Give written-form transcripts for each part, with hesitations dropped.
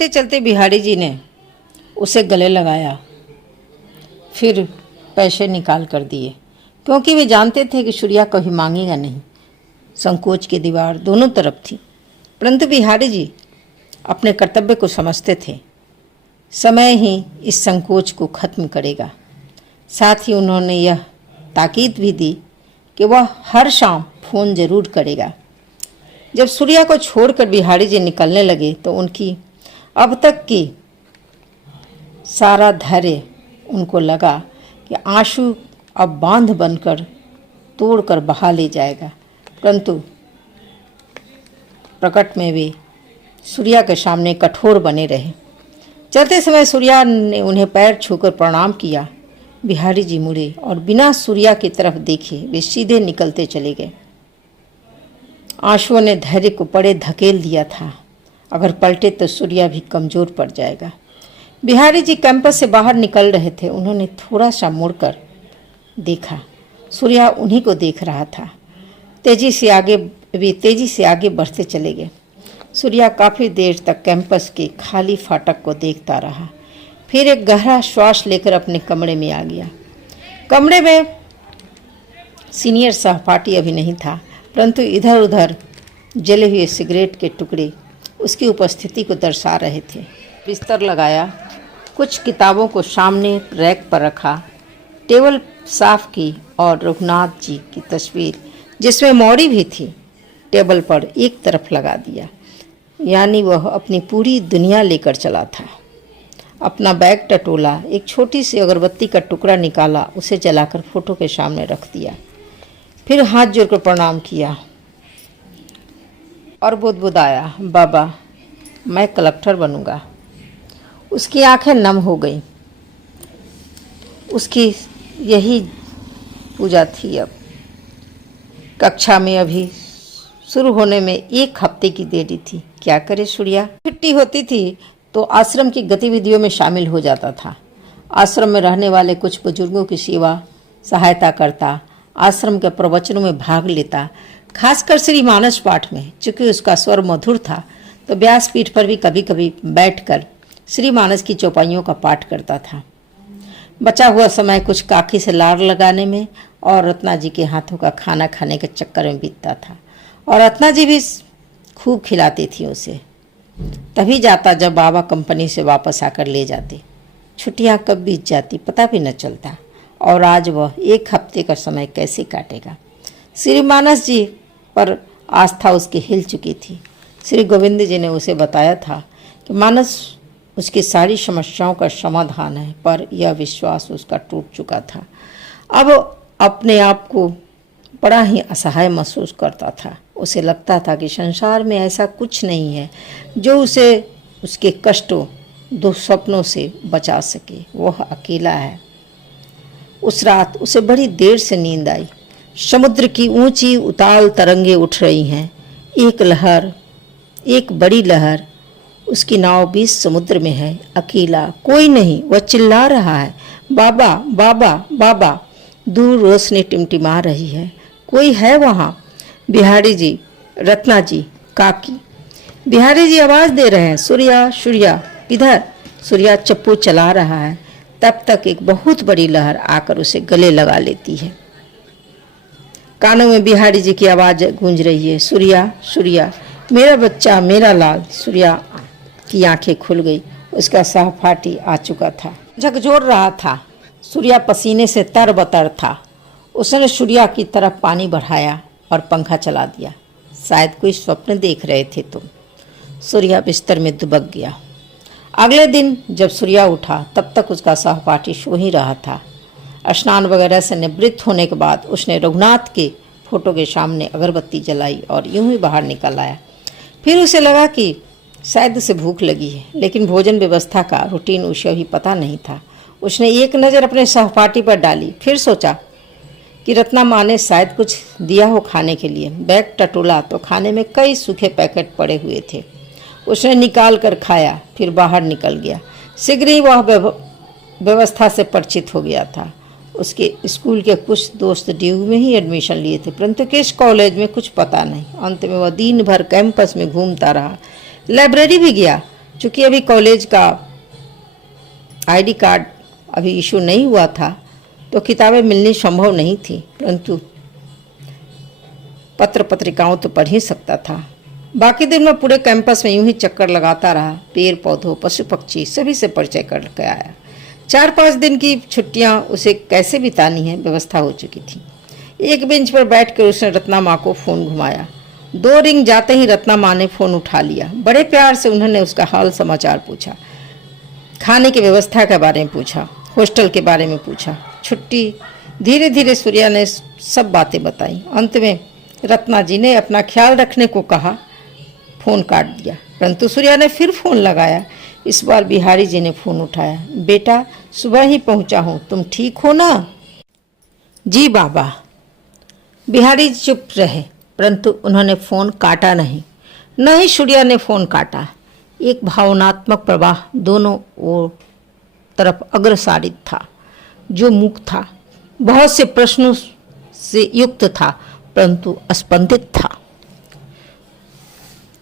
चलते चलते बिहारी जी ने उसे गले लगाया, फिर पैसे निकाल कर दिए, क्योंकि वे जानते थे कि सूर्या कभी मांगेगा नहीं। संकोच की दीवार दोनों तरफ थी, परंतु बिहारी जी अपने कर्तव्य को समझते थे। समय ही इस संकोच को खत्म करेगा। साथ ही उन्होंने यह ताकीद भी दी कि वह हर शाम फ़ोन जरूर करेगा। जब सूर्या को छोड़कर बिहारी जी निकलने लगे तो उनकी अब तक की सारा धैर्य उनको लगा कि आंसू अब बांध बनकर तोड़कर बहा ले जाएगा, परंतु प्रकट में वे सूर्या के सामने कठोर बने रहे। चलते समय सूर्या ने उन्हें पैर छूकर प्रणाम किया। बिहारी जी मुड़े और बिना सूर्या की तरफ देखे वे सीधे निकलते चले गए। आंसुओं ने धैर्य को पड़े धकेल दिया था। अगर पलटे तो सूर्या भी कमज़ोर पड़ जाएगा। बिहारी जी कैंपस से बाहर निकल रहे थे। उन्होंने थोड़ा सा मुड़कर देखा, सूर्या उन्हीं को देख रहा था। तेजी से आगे बढ़ते चले गए। सूर्या काफ़ी देर तक कैंपस के खाली फाटक को देखता रहा, फिर एक गहरा श्वास लेकर अपने कमरे में आ गया। कमरे में सीनियर सहपाठी अभी नहीं था, परंतु इधर उधर जले हुए सिगरेट के टुकड़े उसकी उपस्थिति को दर्शा रहे थे। बिस्तर लगाया, कुछ किताबों को सामने रैक पर रखा, टेबल साफ की और रघुनाथ जी की तस्वीर जिसमें मौरी भी थी टेबल पर एक तरफ लगा दिया। यानी वह अपनी पूरी दुनिया लेकर चला था। अपना बैग टटोला, एक छोटी सी अगरबत्ती का टुकड़ा निकाला, उसे जलाकर फोटो के सामने रख दिया। फिर हाथ जोड़कर प्रणाम किया और बुदबुदाया, बाबा मैं कलेक्टर बनूंगा। उसकी आंखें नम हो गईं। उसकी यही पूजा थी। अब कक्षा में अभी शुरू होने में एक हफ्ते की देरी थी। क्या करे सूर्या? छुट्टी होती थी तो आश्रम की गतिविधियों में शामिल हो जाता था। आश्रम में रहने वाले कुछ बुजुर्गों की सेवा सहायता करता, आश्रम के प्रवचनों में भाग लेता, खासकर श्री मानस पाठ में। चूँकि उसका स्वर मधुर था तो व्यासपीठ पर भी कभी कभी बैठकर श्री मानस की चौपाइयों का पाठ करता था। बचा हुआ समय कुछ काकी से लार लगाने में और रत्ना जी के हाथों का खाना खाने के चक्कर में बीतता था। और रत्ना जी भी खूब खिलाती थी उसे। तभी जाता जब बाबा कंपनी से वापस आकर ले जाते। छुट्टियां कब बीत जाती पता भी न चलता। और आज वह एक हफ्ते का समय कैसे काटेगा? श्री मानस जी पर आस्था उसकी हिल चुकी थी। श्री गोविंद जी ने उसे बताया था कि मानस उसकी सारी समस्याओं का समाधान है, पर यह विश्वास उसका टूट चुका था। अब अपने आप को बड़ा ही असहाय महसूस करता था। उसे लगता था कि संसार में ऐसा कुछ नहीं है जो उसे उसके कष्टों दुस्वप्नों से बचा सके। वह अकेला है। उस रात उसे बड़ी देर से नींद आई। समुद्र की ऊंची उताल तरंगे उठ रही हैं। एक बड़ी लहर, उसकी नाव बीच समुद्र में है। अकेला, कोई नहीं। वह चिल्ला रहा है, बाबा बाबा बाबा। दूर रोशनी टिमटिमा रही है। कोई है वहाँ। बिहारी जी, रत्ना जी, काकी। बिहारी जी आवाज़ दे रहे हैं, सूर्या सूर्या इधर। सूर्या चप्पू चला रहा है। तब तक एक बहुत बड़ी लहर आकर उसे गले लगा लेती है। कानों में बिहारी जी की आवाज़ गूंज रही है, सूर्या सूर्या मेरा बच्चा मेरा लाल। सूर्या की आंखें खुल गई। उसका सहपाठी आ चुका था, झकझोर रहा था। सूर्या पसीने से तरबतर था। उसने सूर्या की तरफ पानी बढ़ाया और पंखा चला दिया। शायद कोई स्वप्न देख रहे थे तुम। सूर्या बिस्तर में दुबक गया। अगले दिन जब सूर्या उठा तब तक उसका सहपाठी सो ही रहा था। स्नान वगैरह से निवृत्त होने के बाद उसने रघुनाथ के फोटो के सामने अगरबत्ती जलाई और यूं ही बाहर निकल आया। फिर उसे लगा कि शायद उसे भूख लगी है, लेकिन भोजन व्यवस्था का रूटीन उसे अभी पता नहीं था। उसने एक नज़र अपने सहपाठी पर डाली, फिर सोचा कि रत्ना माँ ने शायद कुछ दिया हो खाने के लिए। बैग टटोला तो खाने में कई सूखे पैकेट पड़े हुए थे। उसने निकाल कर खाया, फिर बाहर निकल गया। शीघ्र ही वह व्यवस्था से परिचित हो गया था। उसके स्कूल के कुछ दोस्त ड्यू में ही एडमिशन लिए थे, परंतु किस कॉलेज में कुछ पता नहीं। अंत में वह दिन भर कैंपस में घूमता रहा। लाइब्रेरी भी गया, चूँकि अभी कॉलेज का आईडी कार्ड अभी इशू नहीं हुआ था तो किताबें मिलनी संभव नहीं थी, परंतु पत्र पत्रिकाओं तो पढ़ ही सकता था। बाकी दिन में पूरे कैंपस में यूं ही चक्कर लगाता रहा, पेड़ पौधों पशु पक्षी सभी से परिचय करके आया। 4-5 दिन की छुट्टियां उसे कैसे बितानी है व्यवस्था हो चुकी थी। एक बेंच पर बैठकर उसने रत्ना माँ को फ़ोन घुमाया। 2 रिंग जाते ही रत्ना माँ ने फ़ोन उठा लिया। बड़े प्यार से उन्होंने उसका हाल समाचार पूछा, खाने की व्यवस्था के बारे में पूछा, हॉस्टल के बारे में पूछा, छुट्टी। धीरे धीरे सूर्या ने सब बातें बताई। अंत में रत्ना जी ने अपना ख्याल रखने को कहा, फ़ोन काट दिया। परंतु सूर्या ने फिर फ़ोन लगाया। इस बार बिहारी जी ने फ़ोन उठाया। बेटा, सुबह ही पहुंचा हूँ, तुम ठीक हो ना? जी बाबा। बिहारी चुप रहे, परंतु उन्होंने फ़ोन काटा नहीं। न ही सूर्या ने फ़ोन काटा। एक भावनात्मक प्रवाह दोनों ओर तरफ अग्रसारित था, जो मूक था, बहुत से प्रश्नों से युक्त था, परंतु स्पंदित था।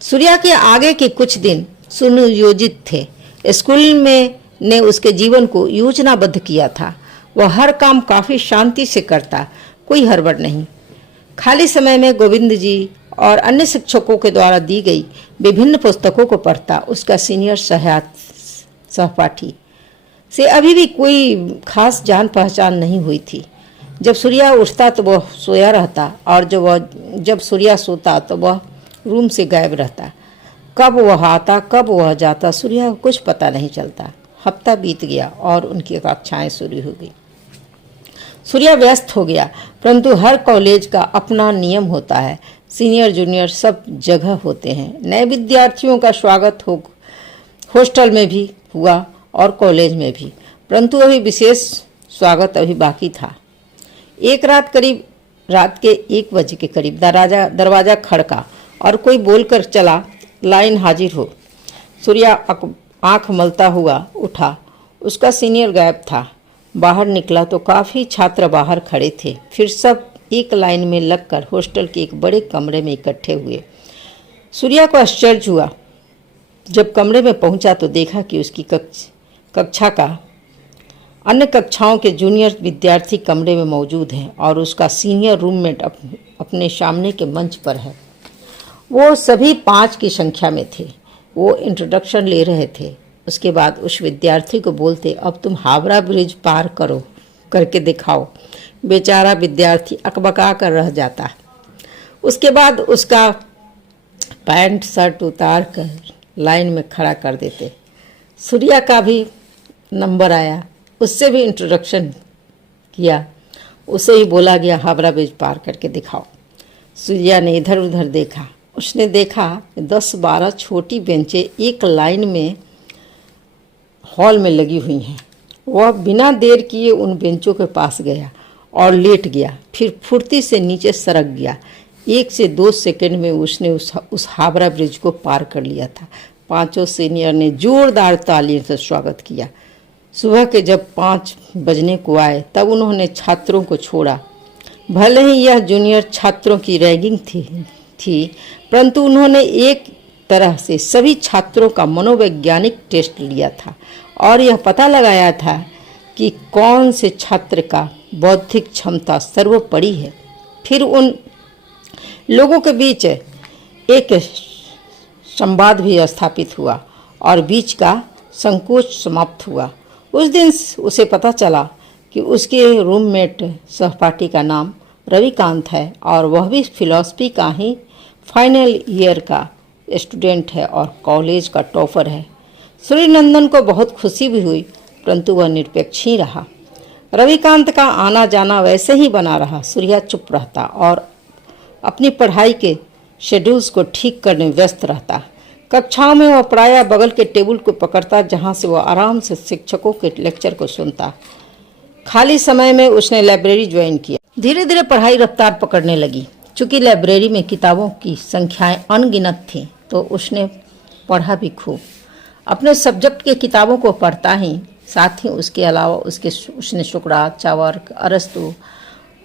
सूर्या के आगे के कुछ दिन सुनियोजित थे। स्कूल में ने उसके जीवन को योजनाबद्ध किया था। वह हर काम काफ़ी शांति से करता, कोई हड़बड़ नहीं। खाली समय में गोविंद जी और अन्य शिक्षकों के द्वारा दी गई विभिन्न पुस्तकों को पढ़ता। उसका सीनियर सहपाठी से अभी भी कोई खास जान पहचान नहीं हुई थी। जब सूर्या उठता तो वह सोया रहता और जब सूर्या सोता तो वह रूम से गायब रहता। कब वह आता कब वह जाता सूर्या को कुछ पता नहीं चलता। हफ्ता बीत गया और उनकी कक्षाएं शुरू हो गई। सूर्या व्यस्त हो गया, परंतु हर कॉलेज का अपना नियम होता है। सीनियर जूनियर सब जगह होते हैं। नए विद्यार्थियों का स्वागत हो हॉस्टल में भी हुआ और कॉलेज में भी, परंतु अभी विशेष स्वागत अभी बाकी था। एक रात करीब रात के 1 बजे के करीब दरवाज़ा खड़का और कोई बोलकर चला, लाइन हाजिर हो। सूर्या आँख मलता हुआ उठा। उसका सीनियर गायब था। बाहर निकला तो काफ़ी छात्र बाहर खड़े थे। फिर सब एक लाइन में लगकर हॉस्टल के एक बड़े कमरे में इकट्ठे हुए। सूर्या को आश्चर्य हुआ। जब कमरे में पहुंचा तो देखा कि उसकी कक्षा का अन्य कक्षाओं के जूनियर विद्यार्थी कमरे में मौजूद हैं और उसका सीनियर रूममेट अपने सामने के मंच पर है। वो सभी 5 की संख्या में थे। वो इंट्रोडक्शन ले रहे थे। उसके बाद उस विद्यार्थी को बोलते, अब तुम हावड़ा ब्रिज पार करके दिखाओ। बेचारा विद्यार्थी अकबका कर रह जाता। उसके बाद उसका पैंट शर्ट उतार कर लाइन में खड़ा कर देते। सूर्या का भी नंबर आया, उससे भी इंट्रोडक्शन किया। उसे ही बोला गया हावड़ा ब्रिज पार करके दिखाओ। सूर्या ने इधर उधर देखा। उसने देखा 10-12 छोटी बेंचें एक लाइन में हॉल में लगी हुई हैं। वह बिना देर किए उन बेंचों के पास गया और लेट गया, फिर फुर्ती से नीचे सरक गया। 1 से 2 सेकंड में उसने उस हावड़ा ब्रिज को पार कर लिया था। 5 सीनियर ने जोरदार तालियों से स्वागत किया। सुबह के जब 5 बजने को आए तब उन्होंने छात्रों को छोड़ा। भले ही यह जूनियर छात्रों की रैगिंग थी, परंतु उन्होंने एक तरह से सभी छात्रों का मनोवैज्ञानिक टेस्ट लिया था और यह पता लगाया था कि कौन से छात्र का बौद्धिक क्षमता सर्वोपरि है। फिर उन लोगों के बीच एक संवाद भी स्थापित हुआ और बीच का संकोच समाप्त हुआ। उस दिन उसे पता चला कि उसके रूममेट सहपाठी का नाम रविकांत है और वह भी फिलॉसफी का ही फाइनल ईयर का स्टूडेंट है और कॉलेज का टॉपर है। सूर्यनंदन को बहुत खुशी भी हुई, परंतु वह निरपेक्ष ही रहा। रविकांत का आना जाना वैसे ही बना रहा। सूर्या चुप रहता और अपनी पढ़ाई के शेड्यूल्स को ठीक करने में व्यस्त रहता। कक्षाओं में वह प्रायः बगल के टेबल को पकड़ता, जहाँ से वह आराम से शिक्षकों के लेक्चर को सुनता। खाली समय में उसने लाइब्रेरी ज्वाइन किया। धीरे धीरे पढ़ाई रफ्तार पकड़ने लगी। चूँकि लाइब्रेरी में किताबों की संख्याएं अनगिनत थीं, तो उसने पढ़ा भी खूब। अपने सब्जेक्ट की किताबों को पढ़ता ही साथ ही उसके अलावा उसने सुकरात, चाणक्य, अरस्तु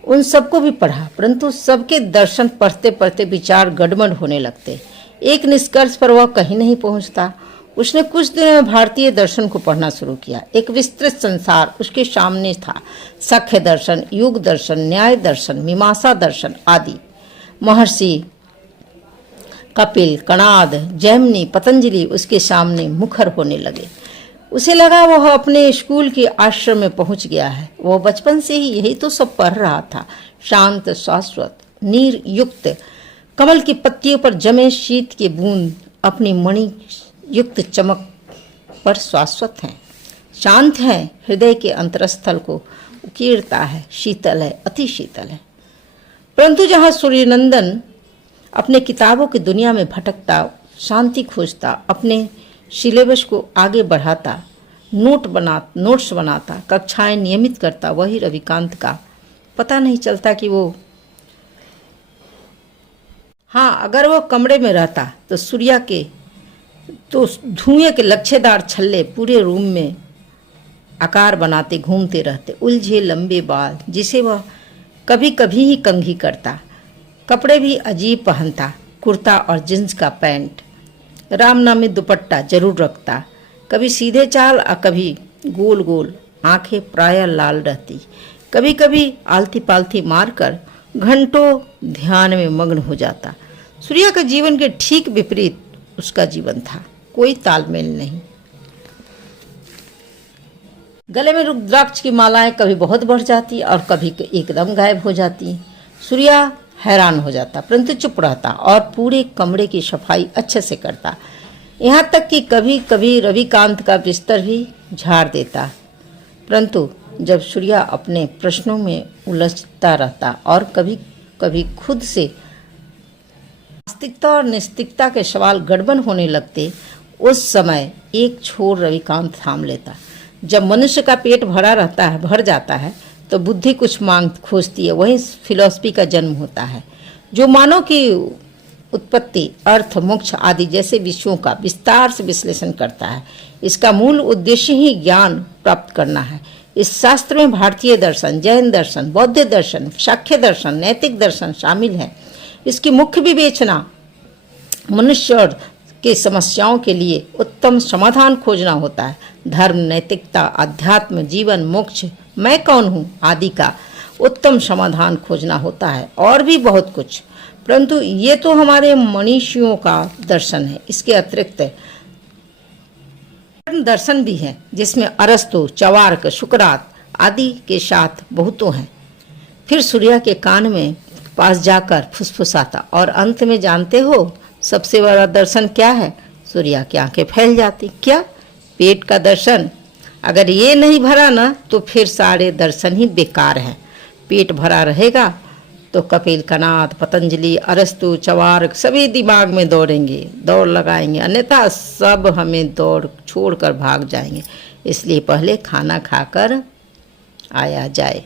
उन सबको भी पढ़ा, परंतु सबके दर्शन पढ़ते पढ़ते विचार गड़बड़ होने लगते। एक निष्कर्ष पर वह कहीं नहीं पहुंचता। उसने कुछ दिनों में भारतीय दर्शन को पढ़ना शुरू किया। एक विस्तृत संसार उसके सामने था। सांख्य दर्शन, युग दर्शन, न्याय दर्शन, मीमांसा दर्शन आदि। महर्षि कपिल, कणाद, जैमिनी, पतंजलि उसके सामने मुखर होने लगे। उसे लगा वह अपने स्कूल के आश्रम में पहुंच गया है। वह बचपन से ही यही तो सब पढ़ रहा था। शांत, शाश्वत, नीर युक्त, कमल की पत्तियों पर जमे शीत की बूंद अपनी मणि युक्त चमक पर शाश्वत हैं, शांत हैं, हृदय के अंतरस्थल को उकीरता है, शीतल है, अति शीतल है। परंतु जहाँ सूर्यनंदन अपने किताबों की दुनिया में भटकता, शांति खोजता, अपने सिलेबस को आगे बढ़ाता, नोट्स बनाता, कक्षाएं नियमित करता, वही रविकांत का पता नहीं चलता कि वो, हाँ, अगर वो कमरे में रहता तो धुएं के लच्छेदार छल्ले पूरे रूम में आकार बनाते घूमते रहते। उलझे लंबे बाल जिसे वह कभी कभी ही कंघी करता, कपड़े भी अजीब पहनता, कुर्ता और जींस का पैंट, रामनामी दुपट्टा जरूर रखता, कभी सीधे चाल और कभी गोल गोल, आंखें प्रायः लाल रहती, कभी कभी आलती पालती मारकर घंटों ध्यान में मग्न हो जाता। सूर्या का जीवन के ठीक विपरीत उसका जीवन था, कोई तालमेल नहीं। गले में रुद्राक्ष की मालाएं कभी बहुत बढ़ जाती और कभी एकदम गायब हो जाती। सूर्या हैरान हो जाता, परंतु चुप रहता और पूरे कमरे की सफाई अच्छे से करता। यहाँ तक कि कभी कभी रविकांत का बिस्तर भी झाड़ देता। परंतु जब सूर्या अपने प्रश्नों में उलझता रहता और कभी कभी खुद से आस्तिकता और निस्तिकता के सवाल गड़बड़ होने लगते, उस समय एक छोर रविकांत थाम लेता। जब मनुष्य का पेट भर जाता है तो बुद्धि कुछ मांग खोजती है, वही फिलॉसफी का जन्म होता है, जो मानव की उत्पत्ति, अर्थ, मोक्ष आदि जैसे विषयों का विस्तार से विश्लेषण करता है। इसका मूल उद्देश्य ही ज्ञान प्राप्त करना है। इस शास्त्र में भारतीय दर्शन, जैन दर्शन, बौद्ध दर्शन, सांख्य दर्शन, नैतिक दर्शन शामिल है। इसकी मुख्य विवेचना मनुष्य और के समस्याओं के लिए उत्तम समाधान खोजना होता है। धर्म, नैतिकता, अध्यात्म, जीवन, मोक्ष, मैं कौन हूँ आदि का उत्तम समाधान खोजना होता है, और भी बहुत कुछ। परंतु ये तो हमारे मनीषियों का दर्शन है। इसके अतिरिक्त दर्शन भी है, जिसमें अरस्तु, चवार्क, सुकरात आदि के साथ बहुतों हैं। फिर सूर्या के कान में पास जाकर फुसफुसाता, और अंत में जानते हो सबसे बड़ा दर्शन क्या है? सूर्या की आंखें फैल जाती। क्या? पेट का दर्शन। अगर ये नहीं भरा ना तो फिर सारे दर्शन ही बेकार हैं। पेट भरा रहेगा तो कपिल, कणाद, पतंजलि, अरस्तु, चवार्क सभी दिमाग में दौड़ेंगे, दौड़ लगाएंगे, अन्यथा सब हमें दौड़ छोड़कर भाग जाएंगे। इसलिए पहले खाना खाकर आया जाए।